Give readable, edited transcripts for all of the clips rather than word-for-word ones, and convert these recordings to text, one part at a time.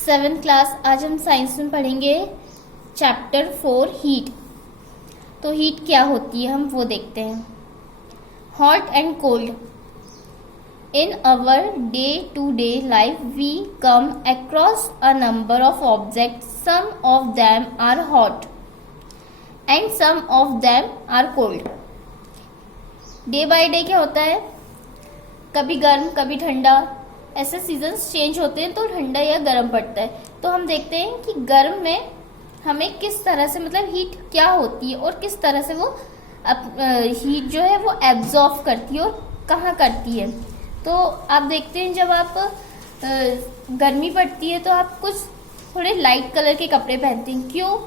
7th class. आज हम science में पढ़ेंगे चैप्टर 4 हीट। तो हीट क्या होती है हम वो देखते हैं। Hot and cold. In our day to day life we come across a number of object, some of them are hot and some of them are cold. Day by day क्या होता है, कभी गर्म कभी ठंडा, ऐसे सीजन्स चेंज होते हैं तो ठंडा या गर्म पड़ता है। तो हम देखते हैं कि गर्म में हमें किस तरह से मतलब हीट क्या होती है और किस तरह से वो हीट जो है वो एब्जॉर्ब करती है और कहाँ करती है। तो आप देखते हैं जब आप गर्मी पड़ती है तो आप कुछ थोड़े लाइट कलर के कपड़े पहनते हैं। क्यों?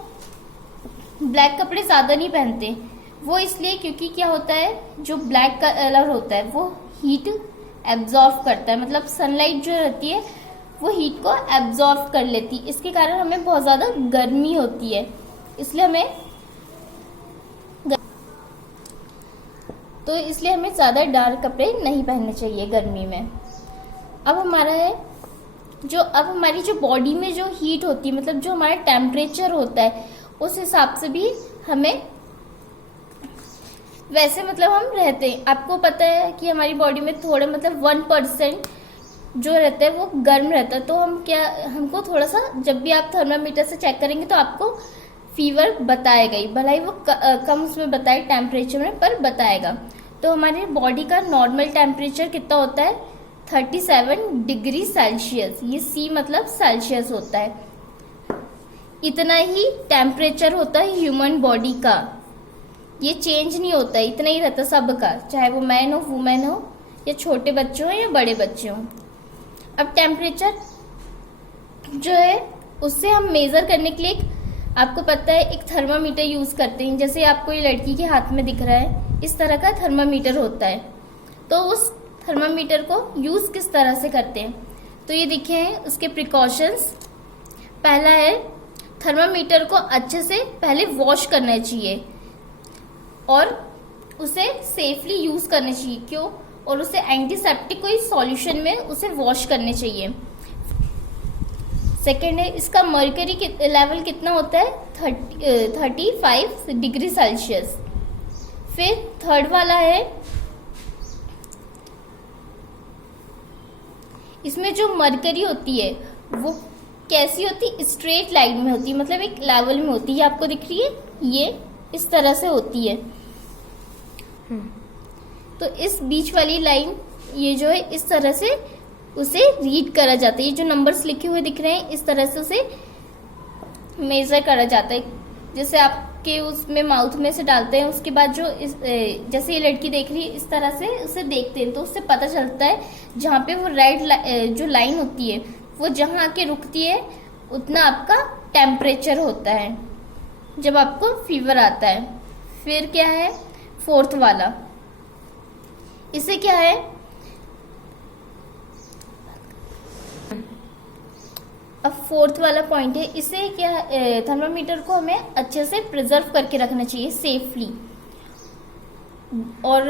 ब्लैक कपड़े ज़्यादा नहीं पहनते, वो इसलिए क्योंकि क्या होता है, जो ब्लैक कलर होता है वो हीट एब्जॉर्ब करता है, मतलब सनलाइट जो रहती है वो हीट को एब्जॉर्ब कर लेती है। इसके कारण हमें बहुत ज़्यादा गर्मी होती है, इसलिए हमें ज़्यादा डार्क कपड़े नहीं पहनने चाहिए गर्मी में। अब हमारी जो बॉडी में जो हीट होती है, मतलब जो हमारा टेम्परेचर होता है, उस हिसाब से भी हमें वैसे मतलब हम रहते हैं। आपको पता है कि हमारी बॉडी में थोड़े मतलब 1% जो रहता है वो गर्म रहता है। तो हमको थोड़ा सा, जब भी आप थर्मामीटर से चेक करेंगे तो आपको फीवर बताएगा ही, भला ही वो कम उसमें बताए टेम्परेचर में, पर बताएगा। तो हमारी बॉडी का नॉर्मल टेम्परेचर कितना होता है, 37 डिग्री सेल्सियस। ये सी मतलब सेल्सियस होता है। इतना ही टेम्परेचर होता है ह्यूमन बॉडी का, ये चेंज नहीं होता है, इतना ही रहता सबका, चाहे वो मैन हो वुमेन हो या छोटे बच्चे हो या बड़े बच्चे हो। अब टेम्परेचर जो है उससे हम मेजर करने के लिए आपको पता है एक थर्मामीटर यूज करते हैं। जैसे आपको ये लड़की के हाथ में दिख रहा है, इस तरह का थर्मामीटर होता है। तो उस थर्मामीटर को यूज किस तरह से करते हैं, तो ये दिखे हैं उसके प्रिकॉशंस। पहला है, थर्मामीटर को अच्छे से पहले वॉश करना चाहिए और उसे सेफली यूज करना चाहिए। क्यों? और उसे एंटीसेप्टिक कोई सॉल्यूशन में उसे वॉश करने चाहिए। सेकेंड है, इसका मर्करी लेवल कितना होता है, 35 डिग्री सेल्सियस। फिर थर्ड वाला है, इसमें जो मर्करी होती है वो कैसी होती है, स्ट्रेट लाइन में होती है, मतलब एक लेवल में होती है। आपको दिख रही है, ये इस तरह से होती है। तो इस बीच वाली लाइन ये जो है इस तरह से उसे रीड करा जाता है। ये जो नंबर्स लिखे हुए दिख रहे हैं इस तरह से उसे मेजर करा जाता है। जैसे आपके उसमें माउथ में से डालते हैं, उसके बाद जो जैसे ये लड़की देख रही है इस तरह से उसे देखते हैं तो उससे पता चलता है जहाँ पे वो रेड जो लाइन होती है वो जहाँ आके रुकती है उतना आपका टेम्परेचर होता है जब आपको फीवर आता है। फिर क्या है, फोर्थ वाला, इसे क्या है, अब फोर्थ वाला पॉइंट है, इसे क्या, थर्मामीटर को हमें अच्छे से प्रिजर्व करके रखना चाहिए सेफली। और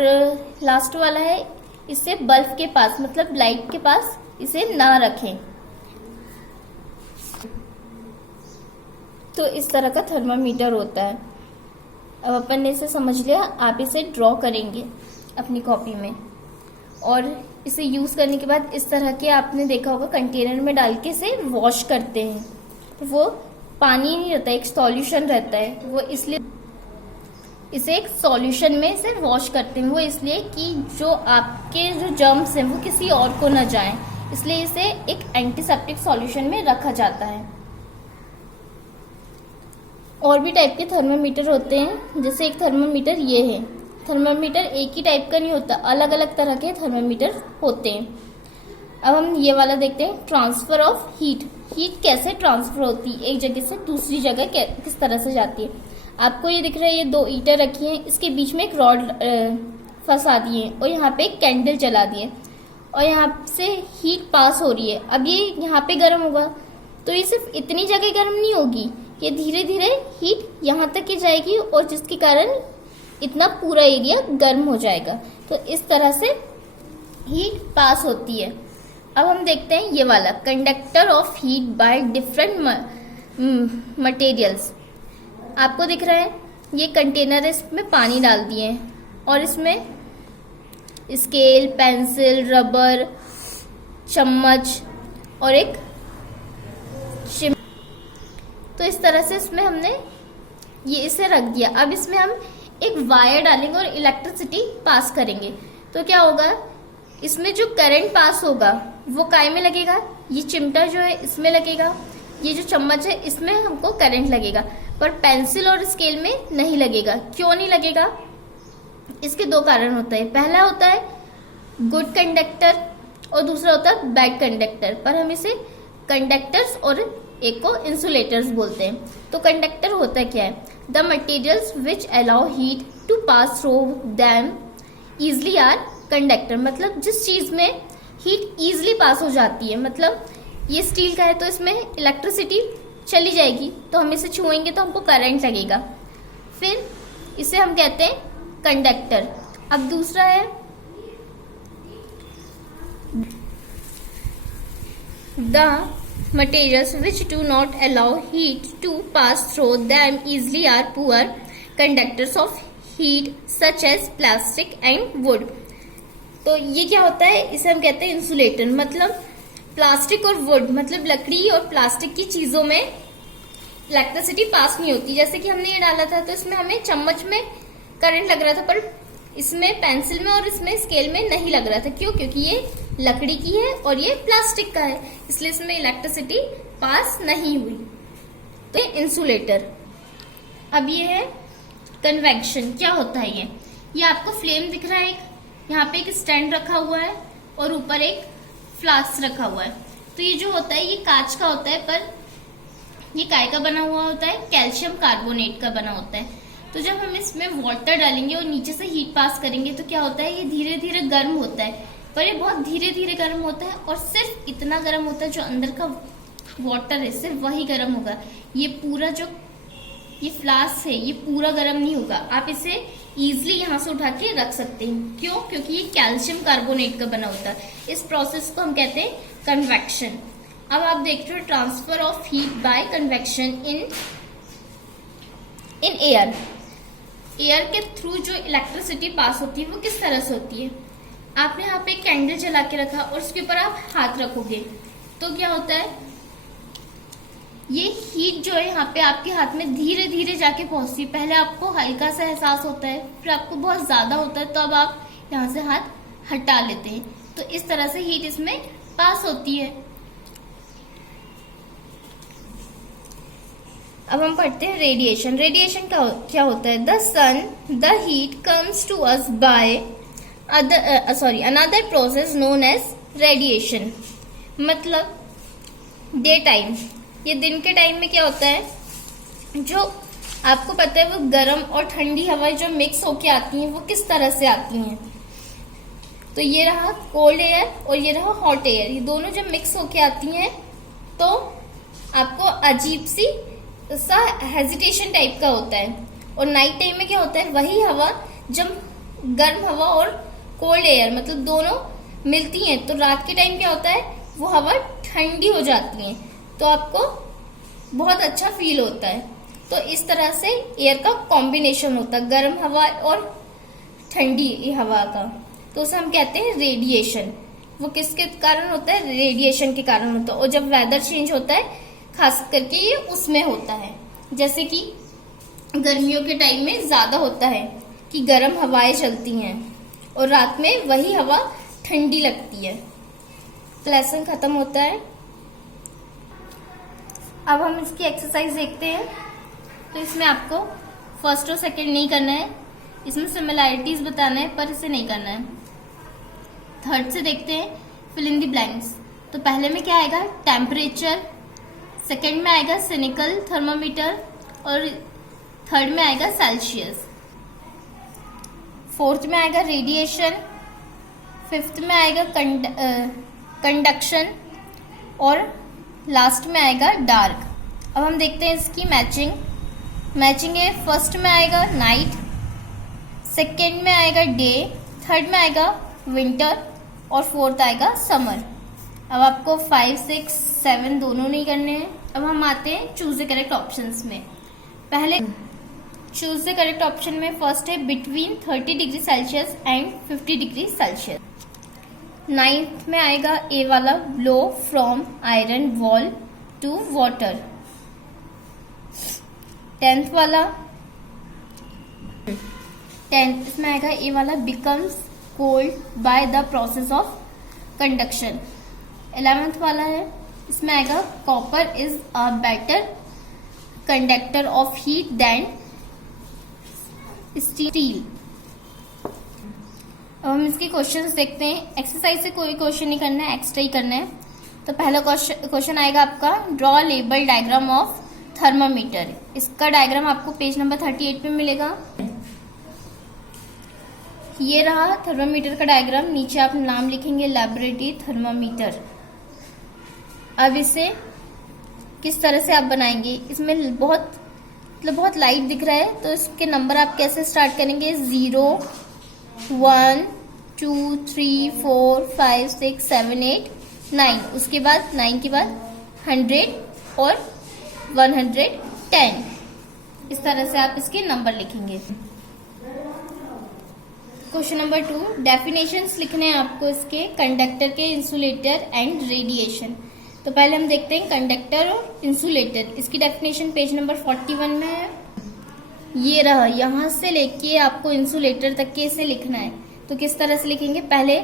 लास्ट वाला है, इसे बल्ब के पास मतलब लाइट के पास इसे ना रखें। तो इस तरह का थर्मामीटर होता है। अब अपन ने इसे समझ लिया, आप इसे ड्रॉ करेंगे अपनी कॉपी में। और इसे यूज़ करने के बाद इस तरह के आपने देखा होगा कंटेनर में डाल के इसे वॉश करते हैं। तो वो पानी नहीं रहता, एक सॉल्यूशन रहता है, वो इसलिए इसे एक सॉल्यूशन में इसे वॉश करते हैं। वो इसलिए कि जो आपके जो जर्म्स हैं वो किसी और को न जाएं, इसलिए इसे एक एंटीसेप्टिक सॉल्यूशन में रखा जाता है। और भी टाइप के थर्मामीटर होते हैं, जैसे एक थर्मामीटर ये है। थर्मामीटर एक ही टाइप का नहीं होता, अलग अलग तरह के थर्मामीटर होते हैं। अब हम ये वाला देखते हैं, ट्रांसफर ऑफ हीट। हीट कैसे ट्रांसफर होती है, एक जगह से दूसरी जगह किस तरह से जाती है। आपको ये दिख रहा है, ये 2 ईंटें रखी हैं, इसके बीच में एक रॉड फंसा दिए और यहाँ पे एक कैंडल जला दिए और यहाँ से हीट पास हो रही है। अब ये यहाँ पे गर्म होगा तो ये सिर्फ इतनी जगह गर्म नहीं होगी, ये धीरे धीरे हीट यहाँ तक ही जाएगी और जिसके कारण इतना पूरा एरिया गर्म हो जाएगा। तो इस तरह से हीट पास होती है। अब हम देखते हैं ये वाला, conductor of heat by different materials. आपको दिख रहा है ये कंटेनर है, इसमें पानी डाल दिए हैं और इसमें स्केल, पेंसिल, रबर, चम्मच और एक तो इस तरह से इसमें हमने ये इसे रख दिया। अब इसमें हम एक वायर डालेंगे और इलेक्ट्रिसिटी पास करेंगे। तो क्या होगा, इसमें जो करंट पास होगा वो काय में लगेगा, ये चिमटा जो है इसमें लगेगा, ये जो चम्मच है इसमें हमको करंट लगेगा, पर पेंसिल और स्केल में नहीं लगेगा। क्यों नहीं लगेगा? इसके दो कारण होते हैं। पहला होता है गुड कंडक्टर और दूसरा होता है बैड कंडक्टर, पर हम इसे कंडक्टर्स और एक को इंसुलेटर्स बोलते हैं। तो कंडक्टर होता क्या है? The materials which allow heat to pass through them easily are conductor. मतलब जिस चीज में हीट इजली पास हो जाती है, मतलब ये स्टील का है तो इसमें इलेक्ट्रिसिटी चली जाएगी, तो हम इसे छुएंगे तो हमको करंट लगेगा, फिर इसे हम कहते हैं कंडक्टर। अब दूसरा है the materials which do not allow heat to pass through them easily are poor conductors of heat such as plastic and wood। तो ये क्या होता है, इसे हम कहते हैं इंसुलेटर। मतलब प्लास्टिक और वुड, मतलब लकड़ी और प्लास्टिक की चीजों में इलेक्ट्रिसिटी पास नहीं होती। जैसे कि हमने ये डाला था तो इसमें हमें चम्मच में करंट लग रहा था, पर इसमें पेंसिल में और इसमें स्केल में नहीं लग रहा था। क्यों? क्योंकि ये लकड़ी की है और ये प्लास्टिक का है, इसलिए इसमें इलेक्ट्रिसिटी पास नहीं हुई। तो ये इंसुलेटर। अब ये है कन्वेक्शन। क्या होता है ये आपको फ्लेम दिख रहा है, यहाँ पे एक स्टैंड रखा हुआ है और ऊपर एक फ्लास्क रखा हुआ है। तो ये जो होता है ये कांच का होता है, पर ये काय का बना हुआ होता है? कैल्शियम कार्बोनेट का बना होता है। तो जब हम इसमें वाटर डालेंगे और नीचे से हीट पास करेंगे तो क्या होता है, ये धीरे धीरे गर्म होता है, पर ये बहुत धीरे धीरे गर्म होता है और सिर्फ इतना गर्म होता है जो अंदर का वाटर है सिर्फ वही गर्म होगा। ये पूरा जो ये फ्लास्क है ये पूरा गर्म नहीं होगा। आप इसे इजिली यहाँ से उठा के रख सकते हैं। क्यों? क्योंकि ये कैल्शियम कार्बोनेट का बना होता है। इस प्रोसेस को हम कहते हैं कन्वेक्शन। अब आप देख रहे हो transfer of heat bye convection in air. Air के थ्रू जो इलेक्ट्रिसिटी पास होती है वो किस तरह से होती है? आपने यहाँ पे एक कैंडल जला के रखा और उसके ऊपर आप हाथ रखोगे तो क्या होता है, ये हीट जो है यहाँ पे आपके हाथ में धीरे धीरे जाके पहुंचती है। पहले आपको हल्का सा एहसास होता है, फिर आपको बहुत ज्यादा होता है, तो अब आप यहाँ से हाथ हटा लेते हैं। तो इस तरह से हीट इसमें पास होती है। अब हम पढ़ते हैं रेडिएशन। रेडिएशन क्या होता है? The sun the heat comes to us by another process known as radiation. मतलब डे टाइम, ये दिन के टाइम में क्या होता है, जो आपको पता है वो गर्म और ठंडी हवाएं जो मिक्स होके आती हैं वो किस तरह से आती हैं। तो ये रहा कोल्ड एयर और ये रहा हॉट एयर, ये दोनों जब मिक्स होके आती हैं तो आपको अजीब सा हेजिटेशन टाइप का होता है। और नाइट टाइम में क्या होता है, वही हवा जब गर्म हवा और कोल्ड एयर मतलब दोनों मिलती हैं तो रात के टाइम क्या होता है, वो हवा ठंडी हो जाती है, तो आपको बहुत अच्छा फील होता है। तो इस तरह से एयर का कॉम्बिनेशन होता है, गर्म हवा और ठंडी हवा का, तो उसे हम कहते हैं रेडिएशन। वो किसके कारण होता है? रेडिएशन के कारण होता है। और जब वेदर चेंज होता है खास करके ये उसमें होता है, जैसे कि गर्मियों के टाइम में ज्यादा होता है कि गर्म हवाएं चलती हैं और रात में वही हवा ठंडी लगती है। तो लेसन खत्म होता है। अब हम इसकी एक्सरसाइज देखते हैं। तो इसमें आपको फर्स्ट और सेकंड नहीं करना है, इसमें सिमिलैरिटीज बताना है पर इसे नहीं करना है। थर्ड से देखते हैं, फिल इन द ब्लैंक्स। तो पहले में क्या आएगा? टेम्परेचर, सेकंड में आएगा सिनिकल थर्मामीटर और थर्ड में आएगा सेल्सियस, फोर्थ में आएगा रेडिएशन, फिफ्थ में आएगा कंडक्शन और लास्ट में आएगा डार्क। अब हम देखते हैं इसकी मैचिंग है। फर्स्ट में आएगा नाइट, सेकंड में आएगा डे, थर्ड में आएगा विंटर और फोर्थ आएगा समर। अब आपको 5, 6, 7 दोनों नहीं करने हैं। अब हम आते हैं चूज द करेक्ट ऑप्शंस में। पहले चूज द करेक्ट ऑप्शन में फर्स्ट है between 30 degree Celsius and 50 degree Celsius. 9th में आएगा ए वाला, blow from iron wall to water. 10th वाला, 10th में आएगा ए वाला, becomes cold by the process of conduction. 11th वाला है, इसमें आएगा copper is a better conductor of heat than steel. अब हम इसके क्वेश्चंस देखते हैं। एक्सरसाइज से कोई क्वेश्चन नहीं करना है, एक्स्ट्रा ही करना है। तो पहला क्वेश्चन आएगा आपका, draw label diagram of thermometer. इसका डायग्राम आपको पेज नंबर 38 पे मिलेगा। ये रहा थर्मामीटर का डायग्राम। नीचे आप नाम लिखेंगे लैबोरेटरी थर्मामीटर। अब इसे किस तरह से आप बनाएंगे, इसमें बहुत लाइट दिख रहा है, तो इसके नंबर आप कैसे स्टार्ट करेंगे, 0, 1, 2, 3, 4, 5, 6, 7, 8, 9। उसके बाद 9 के बाद 100 और 110। इस तरह से आप इसके नंबर लिखेंगे। क्वेश्चन नंबर 2, डेफिनेशंस लिखने हैं आपको इसके, कंडक्टर के, इंसुलेटर एंड रेडिएशन। तो पहले हम देखते हैं कंडक्टर और इंसुलेटर। इसकी डेफिनेशन पेज नंबर 41 में है। ये रहा, यहां से लेके आपको इंसुलेटर तक के इसे लिखना है। तो किस तरह से लिखेंगे, पहले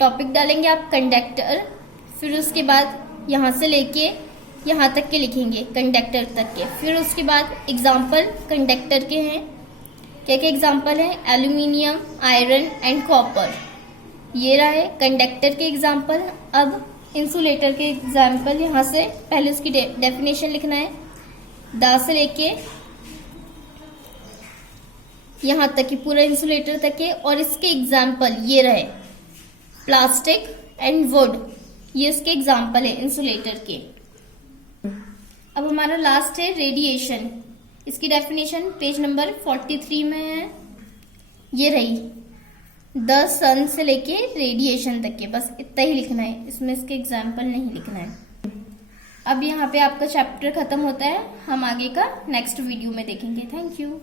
टॉपिक डालेंगे आप कंडक्टर, फिर उसके बाद यहां से लेके यहां तक के लिखेंगे कंडक्टर तक के। फिर उसके बाद एग्जाम्पल कंडक्टर के हैं, क्या क्या एग्जाम्पल है, एल्यूमिनियम, आयरन एंड कॉपर। ये रहे कंडक्टर के एग्जाम्पल। अब इंसुलेटर के एग्जाम्पल, यहाँ से पहले उसकी डेफिनेशन लिखना है, दा से लेके यहां तक की, पूरा इंसुलेटर तक के। और इसके एग्जाम्पल ये रहे, प्लास्टिक एंड वुड, ये इसके एग्जाम्पल है इंसुलेटर के। अब हमारा लास्ट है रेडिएशन। इसकी डेफिनेशन पेज नंबर 43 में है। ये रही, द सन से लेके रेडिएशन तक के, बस इतना ही लिखना है, इसमें इसके एग्जाम्पल नहीं लिखना है। अब यहाँ पे आपका चैप्टर खत्म होता है। हम आगे का नेक्स्ट वीडियो में देखेंगे। Thank you.